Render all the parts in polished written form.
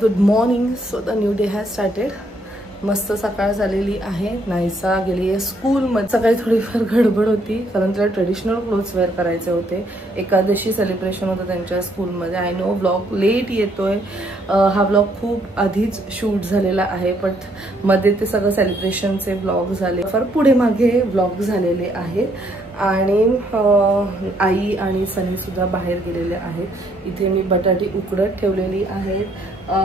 Good morning. So the new day has started. मस्त सकाळ झालेली आहे. नायसा गेली आहे स्कूलमध्ये. सकाळी थोडीफार गडबड होती कारण तिला ट्रेडिशनल क्लोथ्स वेअर करायचे होते. एकादशी सेलिब्रेशन होतं त्यांच्या स्कूलमध्ये. आय नो व्लॉग लेट येतोय. हा व्लॉग खूप आधीच शूट झालेला आहे पण मध्ये ते सगळं सेलिब्रेशनचे व्लॉग झाले. फार पुढे मागे व्लॉग झालेले आहेत. आणि आई आणि सनी सुद्धा बाहेर गेलेले आहेत. इथे मी बटाटी उकडत ठेवलेली आहेत.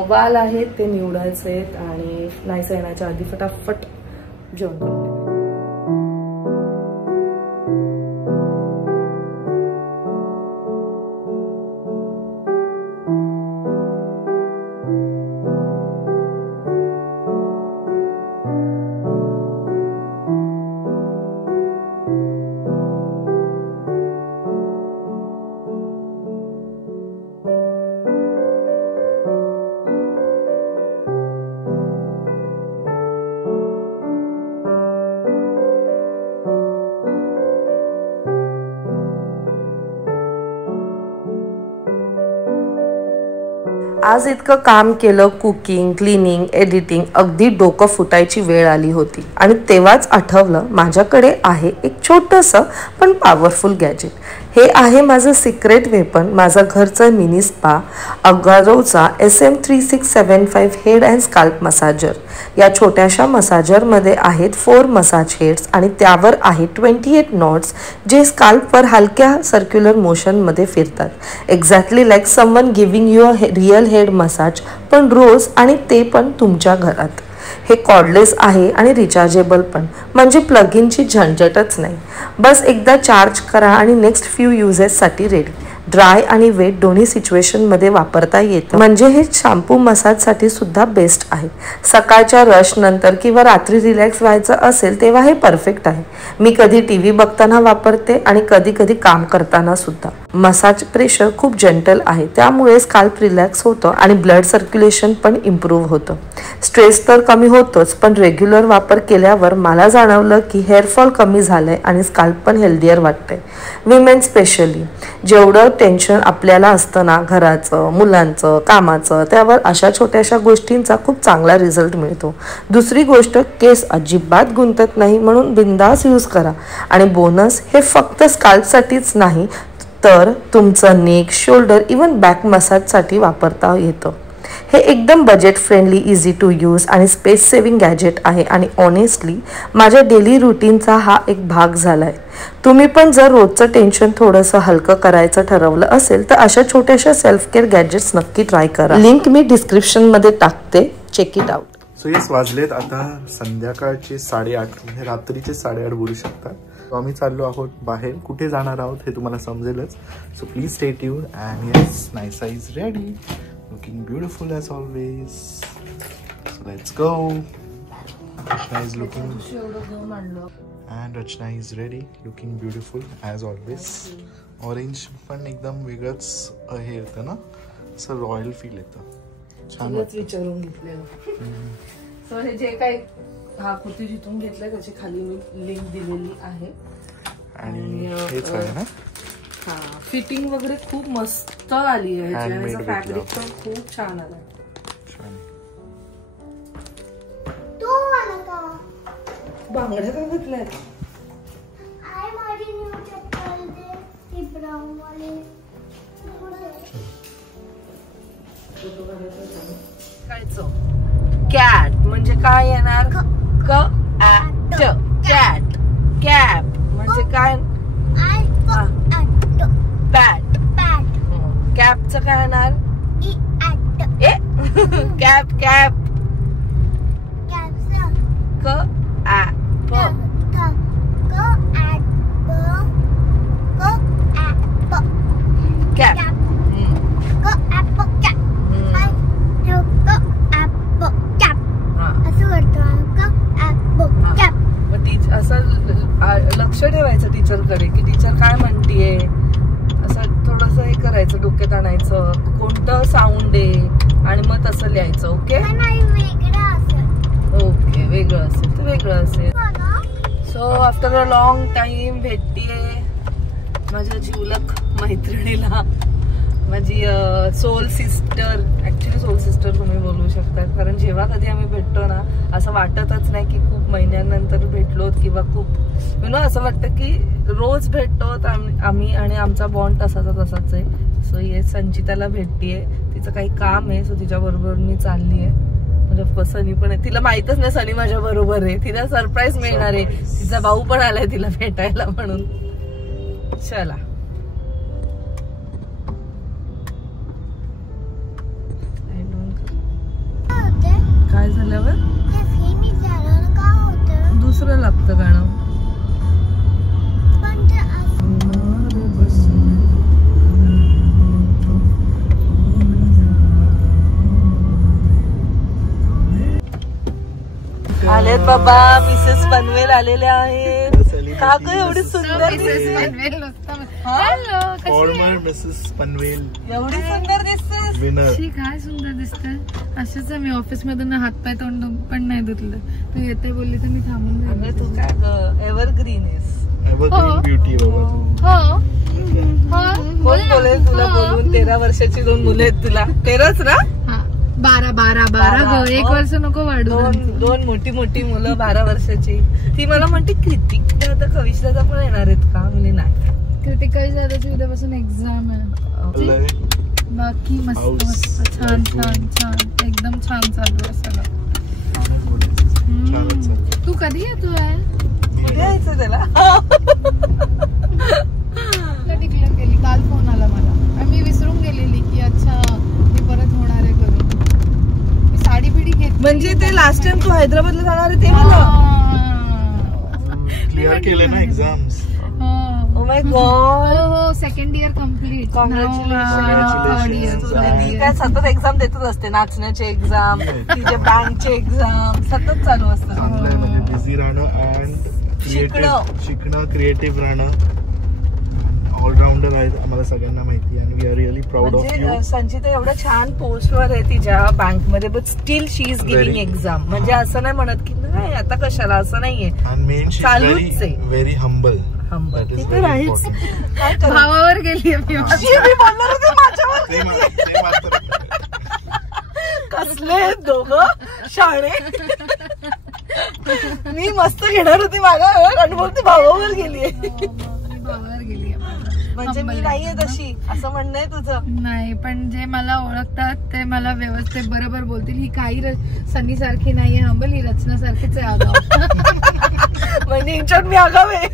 वाल आहेत ते निवडायचे आहेत आणि नायसा येण्याच्या आधी फटाफट जेवण करून. आज इतकं काम केलं, कुकिंग, क्लिनिंग, एडिटिंग, अगदी डोकं फुटायची वेळ आली होती. आणि तेव्हाच आठवलं माझ्याकडे आहे एक छोटंसं पण पॉवरफुल गॅजेट. हे आहे माझं सिक्रेट वेपन, माझा घरचा मिनी स्पा, अगारोचा SM3675 head and scalp massager. या छोट्याशा मसाजरमध्ये आहेत 4 मसाज हेड्स आणि त्यावर आहे 28 नॉट्स जे स्काल्पवर हलक्या सर्क्युलर मोशनमध्ये फिरतात. Exactly like someone giving you a real head massage, पण रोज, आणि ते पण तुमच्या घरात. हे कॉर्डलेस आहे आणि रिचार्जेबल पण, म्हणजे प्लग इनची झंझटच नाही. बस एकदा चार्ज करा आणि नेक्स्ट फ्यू युजेससाठी रेडी. ड्राय आणि वेट दोन्ही सिच्युएशनमध्ये वापरता येतं. म्हणजे हे शॅम्पू मसाजसाठी सुद्धा बेस्ट आहे. सकाळच्या रश नंतर किंवा रात्री रिलॅक्स व्हायचं असेल तेव्हा हे परफेक्ट आहे. मी कधी TV बघताना वापरते आणि कधी कधी काम करताना सुद्धा. मसाज प्रेशर खूप जेंटल आहे त्यामुळे स्काल्प रिलॅक्स होतं आणि ब्लड सर्क्युलेशन पण इम्प्रूव्ह होतं. स्ट्रेस तर कमी होतोच पण रेग्युलर वापर केल्यावर मला जाणवलं की हेअरफॉल कमी झालंय आणि स्काल्प पण हेल्दियर वाटतंय. विमेन स्पेशली जेवढं टेन्शन आपल्याला असतं ना, घराचं, मुलांचं, कामाचं, त्यावर अशा छोट्याशा गोष्टींचा खूप चांगला रिझल्ट मिळतो. दुसरी गोष्ट, केस अजिबात गुंतत नाही म्हणून बिंदास यूज करा. आणि बोनस, हे फक्त स्काल्पसाठीच नाही तर तुमचं नेक, शोल्डर, इवन बॅक मसाजसाठी वापरता येतं. हे एकदम budget friendly, easy to use आणि स्पेस सेव्हिंग गॅजेट आहे आणि ऑनेस्टली माझ्या डेली रुटीनचा हा एक भाग झालाय. तुम्ही पण जर रोजचं टेन्शन थोडंसं हलकं करायचं ठरवलं असेल तर अशा छोट्याशा सेल्फ केअर गॅजेट्स नक्की ट्राय करा. लिंक मी डिस्क्रिप्शनमध्ये टाकते, check it out. So yes, वाजलेत आता संध्याकाळचे 8:30, रात्रीचे 8:30 बोलू शकतात. आम्ही चाललो आहोत बाहेर. कुठे जाणार आहोत हे तुम्हाला समजेलच. So please stay tuned. And yes, Naysa is ready, looking beautiful as always. So let's go. Rachna is looking, and Rachna is ready, looking beautiful as always. Orange पण एकदम वेगळंच हे येतं ना, असं रॉयल फील येतं. छान विचारून घेतलेलं. सो हे जे काही हा कुर्ती जिथून घेतलाय त्याची खाली मी लिंक दिलेली आहे. आणि हेच आहे ना. हा, फिटिंग वगैरे खूप मस्त आली आहे. फॅब्रिक पण खूप छान आलाय. बांगड्या काय घेतल्यात? कॅट म्हणजे काय येणार? कॅट. कॅप म्हणजे काय? पॅट. कॅपचं काय येणार? कॅप. कॅप. लक्ष ठेवायचं टीचरकडे की टीचर काय म्हणतीये, असं थोडस हे करायचं, डोक्यात आणायचं कोणतं साऊंड आहे आणि मग तसं लिहायचं. ओके ओके, वेगळं असेल तर वेगळं असेल. So after a long time भेटतीये माझ्या जीवलक मैत्रिणीला. माझी soul sister, actually soul sister तुम्ही बोलू शकता. कारण जेव्हा कधी आम्ही भेटतो ना असं वाटतच नाही की खूप महिन्यांनंतर भेटलो किंवा खूप असं वाटतं की रोज भेटतो आम्ही आणि आमचा बॉन्ड तसाच आहे. सो ये संचिताला भेटतीये, तिचं काही काम आहे सो तिच्या बरोबर मी चालली आहे. म्हणजे सनी पण आहे, तिला माहितच नाही सनी माझ्या बरोबर आहे, तिला सरप्राईज मिळणार आहे. तिचा भाऊ पण आलाय तिला भेटायला म्हणून. चला काय झाल्यावर दुसरं लागतं गाणं. आलेत बाबा, मिसेस पनवेल आलेल्या आहेत. का ग एवढी सुंदर फॉर्मर मिसेस पनवेल, एवढी सुंदर दिसतेस. विनर. काय सुंदर दिसतंय. असंच मी ऑफिस मधून हातपाय तोंड पण नाही धुतलं. तू येते बोलली तर मी थांबून जाईल. तू काय ग एव्हरग्रीन आहेस. एव्हरग्रीन ब्युटी बाबा. कोण बोलेल तुला बोलून? 13 वर्षाची 2 मुलं आहेत तुला. 13च ना? 12 1 वर्ष नको वाढू. दोन मोठी मोठी मुलं 12 वर्षाची. ती मला म्हणते कृतिक आता कविश्राचा पण येणार आहेत का? म्हणजे नाही. कृतिक दादाची उद्यापासून एक्झाम आहे. बाकी मस्त मस्त छान छान छान एकदम छान चालू आहे सगळं. तू कधी येतोय? कुठे यायचं त्याला? डिक्लेअर केली काल, फोन आला मला. मी विसरून गेलेली की अच्छा मी परत होणार आहे करून. मी साडी बिडी घेत. म्हणजे ते लास्ट टाइम तू हैदराबादला जाणार आहे ते मला क्लिअर केले ना एक्झाम्स. Oh my God. हो सेकंड इयर कम्प्लीट. Congratulations. ती काय सतत एक्झाम देतच असते, नाचण्याचे एक्झाम, तिचे बँकचे एक्झाम सतत चालू असतात. म्हणजे बिझी राहणं अँड शिकणं, क्रिएटिव्ह राहणं. ऑलराऊंडर आहे आम्हाला सगळ्यांना माहिती आहे. We are really proud of you. Sanchita एवढ्या छान पोस्टवर आहे तिच्या बँक मध्ये, but still she is giving exam. म्हणजे असं नाही म्हणत की नाही आता कशाला, असं नाहीये. चालूच आहे. Very humble. तिथे राहीच. भावावर गेली मी बोलणार होते माझ्यावर. कसले दोघं शाणे. मी मस्त घेणार होती मागावर आणि बोलते भावावर गेलीये. भावावर गेली. म्हणजे मी नाहीये तशी असं म्हणणं आहे तुझं? नाही, पण जे मला ओळखतात ते मला व्यवस्थित बरोबर बोलतील. ही काही सनी सारखी नाहीये हंबल, ही रचना सारखीच आहे आगाव. म्हणजे इंच्यात मी आगाव आहे.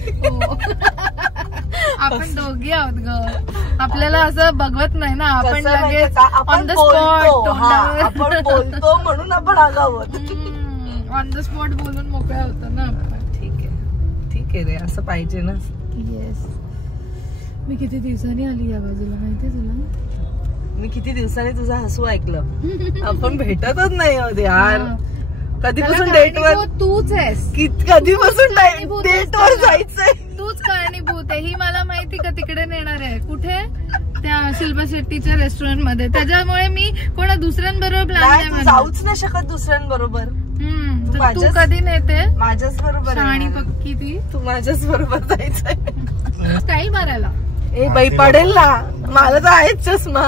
आपण दोघी आहोत ग. आपल्याला असं बघवत नाही ना, आपण लगेच ऑन द बोलतो. स्पॉट आपण बोलतो म्हणून आपण आगाव आहोत. ऑन द स्पॉट बोलून मोकळा होतो ना. ठीक आहे रे, असं पाहिजे ना. येस. मी किती दिवसांनी आली या बाजूला माहितीये तुला? मी किती दिवसांनी तुझं हसू ऐकलं. आपण भेटतच नाही आहोत यार. कधीपासून डेटवर तूच आहेस. कधीपासून डेटवर जायचंय. तूच कारणीभूत आहे. ही मला माहिती का तिकडे नेणार आहे. कुठे? त्या शिल्पा शेट्टीच्या रेस्टॉरंट मध्ये. त्याच्यामुळे मी कोणा दुसऱ्यांबरोबर प्लॅन नाही. जाऊच नाही शकत दुसऱ्यांबरोबर. तू कधी नेते? माझ्याच बरोबर. आणि पक्की ती तू माझ्याच बरोबर जायचंय स्टाईल मारायला. ए बाई पडेल ना, मला तर आहेच चष्मा.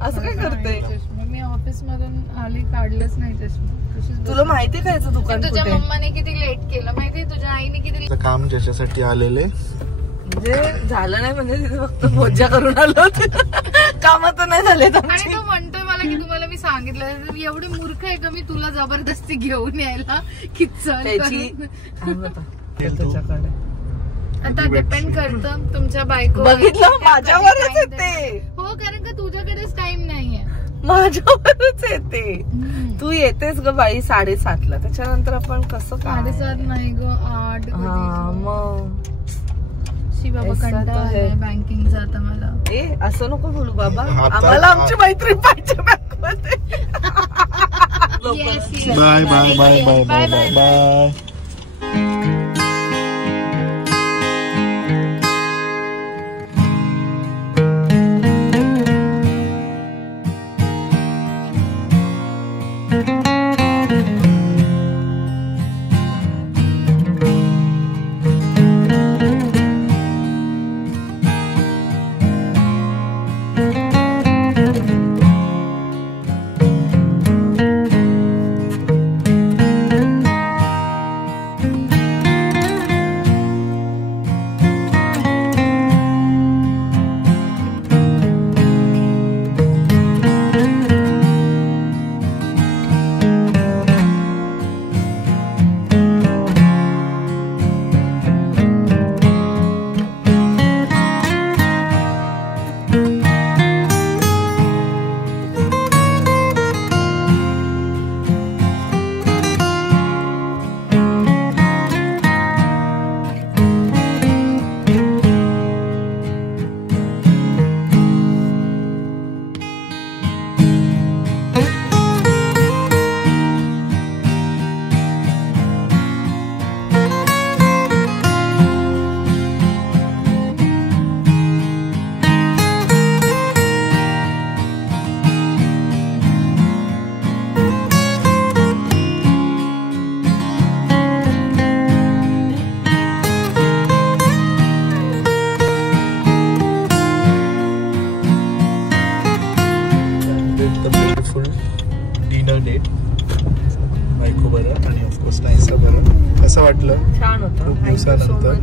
असं काय करते? मी ऑफिस मधून आली, काढलंच नाही चष्मा. तुला माहिती का याचं दुकान? तुझ्या मम्माने किती लेट केलं माहितीये? तुझ्या आईने किती काम ज्याच्यासाठी आलेले म्हणजे झालं नाही, म्हणजे तिथे फक्त मज्जा करून आलो होते. काम तर नाही झाले. आणि तो म्हणतोय मला की तुम्हाला मी सांगितलं. एवढी मूर्ख आहे का मी तुला जबरदस्ती घेऊन यायला की त्याची आता डिपेंड करतं तुमच्या बायको. बघितलं माझ्यावरच येते. हो, कारण का तुझ्याकडेच टाइम नाहीये. माझ्यावरच येते. तू येतेस ग बाई 7:30ला. त्याच्यानंतर आपण कसं? 7:30 नाही ग, 8. मग बाबा कंटाळा आहे बँकिंगचा आता मला. ए असं नको बोलू बाबा, आम्हाला आमची मैत्री पाहिजे बँकमध्ये. Bye bye bye bye bye bye bye. कसं वाटलं? छान होतं, खूप दिवसानंतर.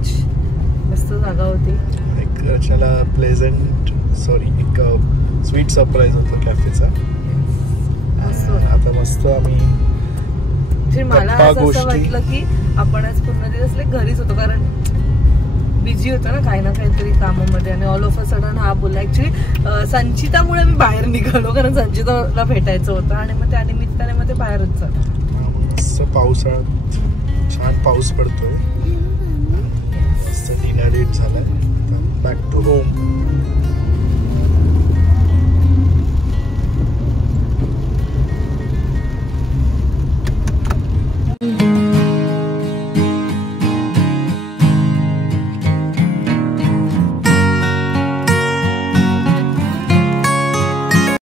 मस्त जागा होती. एक रचनाला प्लेझंट एक स्वीट सरप्राईज होतं कॅफेचा. आता मस्त आम्ही मला असं वाटलं की आपण आज पूर्ण दिवस घरीच होतो, कारण बिझी होतो ना काही ना काहीतरी कामामध्ये. आणि ऑल ऑफ अ सडन हा बोलला. ऍक्च्युली संचितामुळे मी बाहेर निघालो, कारण संचिताला भेटायचं होतं आणि मग त्या निमित्ताने मग ते बाहेरच झालं. मस्त पावसाळ्यात छान पाऊस पडतोय. मस्त डिनर डेट झालाय. Back to home.